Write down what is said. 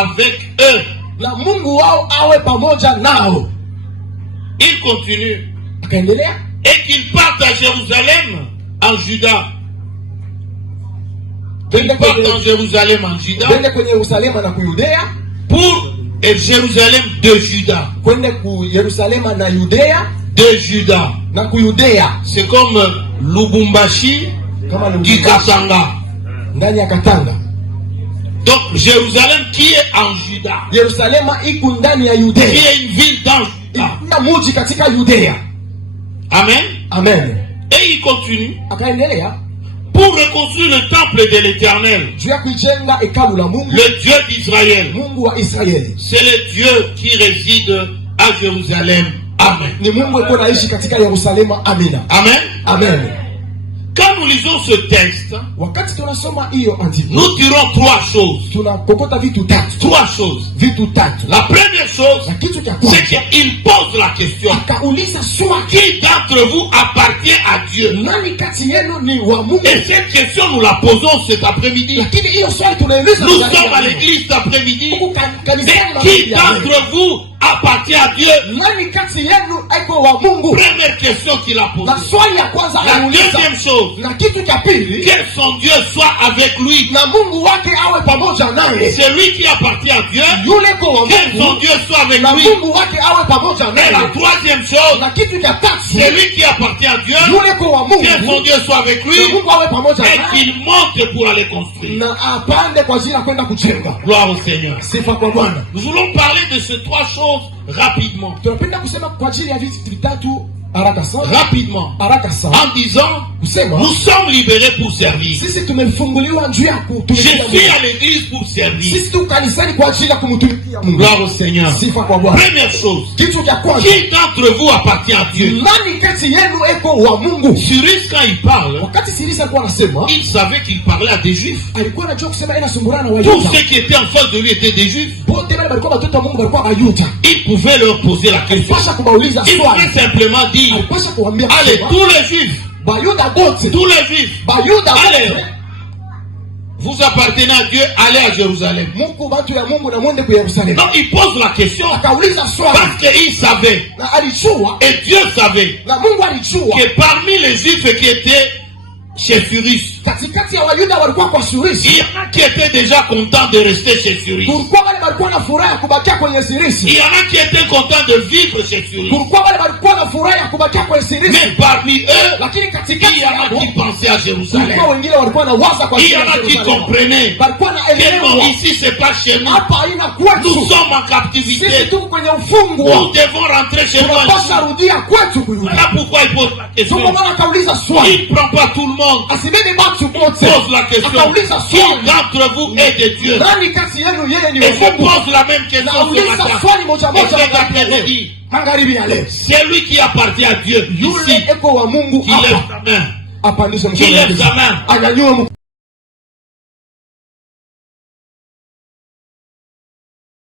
avec eux. Na Mungu wao awe pamoja nao. Il continue. Akaendelea. Et qu'ils partent à Jérusalem, en Juda. Qu'ils partent en Jérusalem, en Juda. Kwende kwenye Yerusalema na kuyudea. Pour Jérusalem de Juda. Kwende ku Yerusalema na Yudea. De Juda. Na kuyudea. C'est comme Lubumbashi, Kikatanga. Ndani ya Katanga. Donc Jérusalem qui est en Juda. Yerusalema iko ndani ya Yudea. Qui est une ville dans Juda. Na mji katika Yudea. Amen. Amen. Et il continue. Akaendelea. Pour reconstruire le temple de l'Éternel, le Dieu d'Israël. C'est le Dieu qui réside à Jérusalem. Amen. Amen. Amen. Quand nous lisons ce texte, nous dirons trois choses. Trois choses. La première chose, c'est qu'il pose la question. Qui d'entre vous appartient à Dieu? Et cette question, nous la posons cet après-midi. Nous sommes à l'église cet après-midi. Mais qui d'entre vous appartient à Dieu? Première question qu'il a posée. La deuxième chose, que son Dieu soit avec lui. C'est lui qui appartient à Dieu. Que son Dieu soit avec lui. Et la troisième chose, c'est lui qui appartient à Dieu. Que son Dieu soit avec lui. Et qu'il monte pour aller construire. Gloire au Seigneur. Nous voulons parler de ces trois choses rapidement. Rapidement. En disant, nous sommes libérés pour servir. Je suis à l'église pour servir. Gloire au Seigneur. Première chose, qui d'entre vous appartient à Dieu? Cyrus, quand il parle, il savait qu'il parlait à des Juifs. Tous ceux qui étaient en face de lui étaient des Juifs. Il pouvait leur poser la question. Il pouvait simplement dire, allez, tous les Juifs, allez, vous appartenez à Dieu, allez à Jérusalem. Non, il pose la question parce qu'il savait, et Dieu savait, que parmi les Juifs qui étaient chez Cyrus, il y en a qui étaient déjà contents de rester chez Cyrus. Il y en a qui étaient contents de vivre chez Cyrus. Mais parmi eux, il y en a qui pensaient à Jérusalem. Il y en a qui comprenaient que non, ici c'est pas chez nous. Nous sommes en captivité. Nous devons rentrer chez nous. Voilà pourquoi il pose la question. Il ne prend pas tout le monde. Pose la question. Qui d'entre vous est de Dieu? Et je pose la même question ce matin. C'est lui qui appartient à Dieu ici. Qui lève sa main. Qui lève sa main.